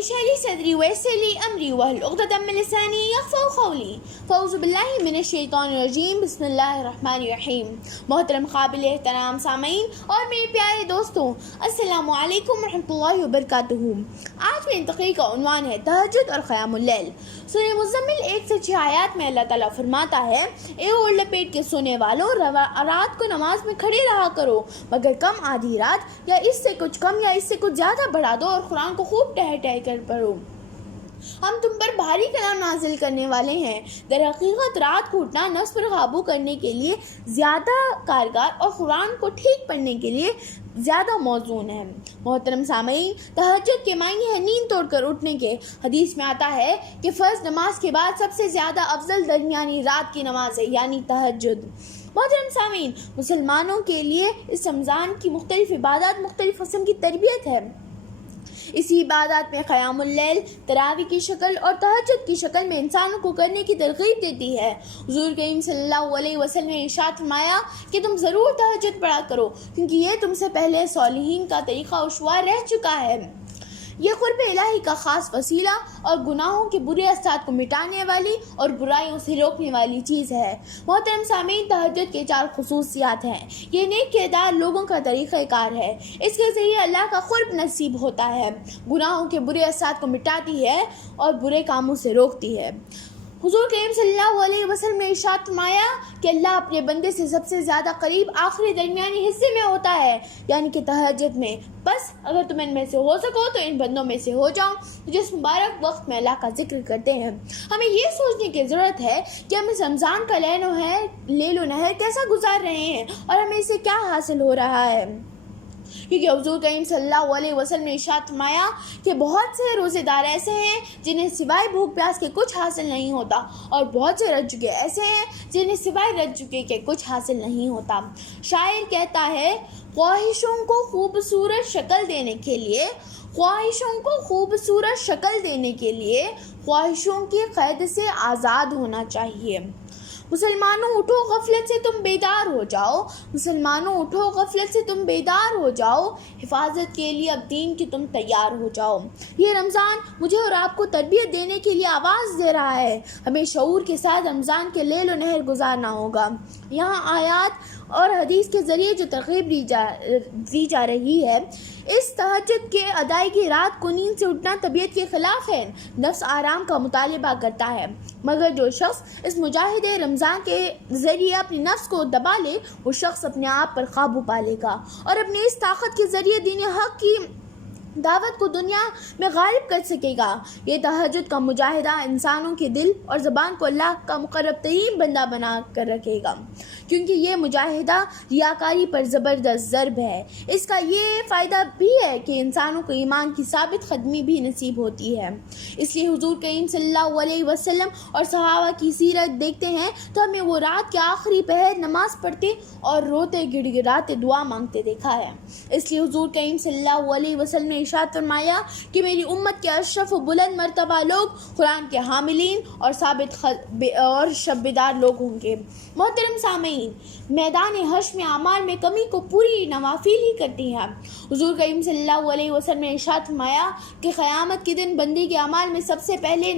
اشرح لي صدري ويسر لي امری واحلل عقدۃ من لسانی یفقهوا قولی فاعوذ باللہ من الشیطان الرجیم بسم اللہ الرحمن الرحیم۔ محترم قابل احترام سامعین اور میرے پیارے دوستوں، السلام علیکم ورحمۃ اللہ وبرکاتہ۔ آج میری تقریر کا عنوان ہے تہجد اور قیام اللیل۔ سورہ مزمل 1 سے 6 آیات میں اللہ تعالیٰ فرماتا ہے، اے اوڑھ لپیٹ کے سونے والوں، رات کو نماز میں کھڑے رہا کرو، مگر کم آدھی رات یا اس سے کچھ کم یا اس سے کچھ زیادہ بڑھا دو، اور قرآن کو خوب ٹہل کر پڑھو۔ ہم تم پر بھاری کلام نازل کرنے والے ہیں۔ در حقیقت رات کو اٹھنا نفس پر قابو کرنے کے لیے زیادہ کارگر اور قرآن کو ٹھیک پڑھنے کے لیے زیادہ موزون ہے۔ محترم سامعین، تہجد کے معنی ہے نیند توڑ کر اٹھنے کے۔ حدیث میں آتا ہے کہ فرض نماز کے بعد سب سے زیادہ افضل درمیانی رات کی نماز ہے، یعنی تہجد۔ محترم سامعین، مسلمانوں کے لیے اس رمضان کی مختلف عبادات مختلف قسم کی تربیت ہے۔ اسی عبادات میں قیام اللیل تراویح کی شکل اور تہجد کی شکل میں انسانوں کو کرنے کی ترغیب دیتی ہے۔ حضور کریم صلی اللہ علیہ وسلم نے ارشاد فرمایا کہ تم ضرور تہجد پڑھا کرو، کیونکہ یہ تم سے پہلے صالحین کا طریقہ استوار رہ چکا ہے۔ یہ قرب الہی کا خاص وسیلہ اور گناہوں کے برے اثرات کو مٹانے والی اور برائیوں سے روکنے والی چیز ہے۔ محترم سامعین، تہجد کے 4 خصوصیات ہیں۔ یہ نیک کردار لوگوں کا طریقہ کار ہے۔ اس کے ذریعے اللہ کا قرب نصیب ہوتا ہے، گناہوں کے برے اثرات کو مٹاتی ہے اور برے کاموں سے روکتی ہے۔ حضور کریم صلی اللہ علیہ وسلم نے ارشاد فرمایا کہ اللہ اپنے بندے سے سب سے زیادہ قریب آخری درمیانی حصے میں ہوتا ہے، یعنی کہ تہجد میں۔ بس اگر تم ان میں سے ہو سکو تو ان بندوں میں سے ہو جاؤ جس مبارک وقت میں اللہ کا ذکر کرتے ہیں۔ ہمیں یہ سوچنے کی ضرورت ہے کہ ہم اس رمضان کا لیل و نہر کیسا گزار رہے ہیں اور ہمیں اس سے کیا حاصل ہو رہا ہے، کیونکہ حضور کریم صلی اللہ علیہ وسلم نے ارشاد فرمایا کہ بہت سے روزے دار ایسے ہیں جنہیں سوائے بھوک پیاس کے کچھ حاصل نہیں ہوتا، اور بہت سے رج چکے ایسے ہیں جنہیں سوائے رج چکے کے کچھ حاصل نہیں ہوتا۔ شاعر کہتا ہے، خواہشوں کو خوبصورت شکل دینے کے لیے خواہشوں کی قید سے آزاد ہونا چاہیے۔ مسلمانوں اٹھو غفلت سے تم بیدار ہو جاؤ، حفاظت کے لیے اب دین کی تم تیار ہو جاؤ۔ یہ رمضان مجھے اور آپ کو تربیت دینے کے لیے آواز دے رہا ہے۔ ہمیں شعور کے ساتھ رمضان کے لیل و نہر گزارنا ہوگا۔ یہاں آیات اور حدیث کے ذریعے جو ترغیب دی جا رہی ہے، اس تہجد کے ادائیگی رات کو نیند سے اٹھنا طبیعت کے خلاف ہے۔ نفس آرام کا مطالبہ کرتا ہے، مگر جو شخص اس مجاہدے رمضان کے ذریعے اپنی نفس کو دبا لے، وہ شخص اپنے آپ پر قابو پا لے گا اور اپنی اس طاقت کے ذریعے دین حق کی دعوت کو دنیا میں غالب کر سکے گا۔ یہ تہجد کا مجاہدہ انسانوں کے دل اور زبان کو اللہ کا مقرب ترین بندہ بنا کر رکھے گا، کیونکہ یہ مجاہدہ ریاکاری پر زبردست ضرب ہے۔ اس کا یہ فائدہ بھی ہے کہ انسانوں کو ایمان کی ثابت قدمی بھی نصیب ہوتی ہے۔ اس لیے حضور کریم صلی اللہ علیہ وسلم اور صحابہ کی سیرت دیکھتے ہیں تو ہمیں وہ رات کے آخری پہر نماز پڑھتے اور روتے گڑ گڑاتے دعا مانگتے دیکھا ہے۔ اس لیے حضور کریم صلی اللہ علیہ وسلم نے ارشاد فرمایا کہ میری امت کے اشرف و بلند مرتبہ لوگ قرآن کے حاملین اور شب بیدار لوگ ہوں گے۔ محترم سامعین، میدان حشر میں اعمال میں کمی کو پوری نوافل ہی کرتی ہے۔ حضور کریم صلی اللہ علیہ وسلم نے ارشاد فرمایا کہ قیامت کے دن بندے کے اعمال میں سب سے پہلے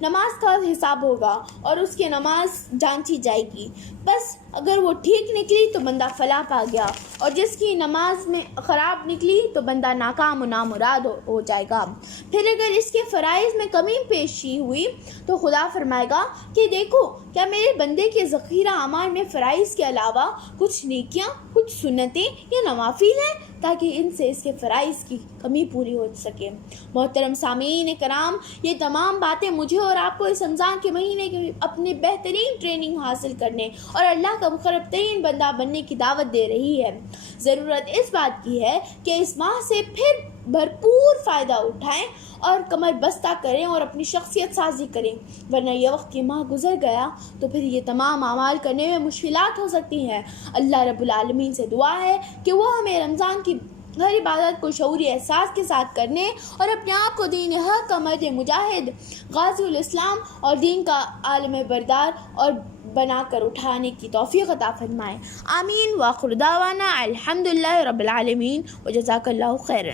نماز کا حساب ہوگا اور اس کی نماز جانچی جائے گی۔ بس اگر وہ ٹھیک نکلی تو بندہ فلاح پا گیا، اور جس کی نماز میں خراب نکلی تو بندہ ناکام و نامراد ہو جائے گا۔ پھر اگر اس کے فرائض میں کمی پیشی ہوئی تو خدا فرمائے گا کہ دیکھو، کیا میرے بندے کے ذخیرہ اعمال میں فرائض کے علاوہ کچھ نیکیاں، کچھ سنتیں یا نوافل ہیں، تاکہ ان سے اس کے فرائض کی کمی پوری ہو سکے۔ محترم سامعین کرام، یہ تمام باتیں مجھے اور آپ کو اس رمضان کے مہینے کے اپنے بہترین ٹریننگ حاصل کرنے اور اللہ کا مقرب ترین بندہ بننے کی دعوت دے رہی ہے۔ ضرورت اس بات کی ہے کہ اس ماہ سے پھر بھرپور فائدہ اٹھائیں اور کمر بستہ کریں اور اپنی شخصیت سازی کریں، ورنہ یہ وقت یہ ماہ گزر گیا تو پھر یہ تمام اعمال کرنے میں مشکلات ہو سکتی ہیں۔ اللہ رب العالمین سے دعا ہے کہ وہ ہمیں رمضان کی ہر عبادت کو شعوری احساس کے ساتھ کرنے اور اپنے آپ کو دین حق کا مرد مجاہد، غازی الاسلام اور دین کا عالم بردار اور بنا کر اٹھانے کی توفیق عطا فرمائے۔ آمین۔ وآخر دعوانا الحمدللہ رب العالمین وجزاک اللہ خیرا۔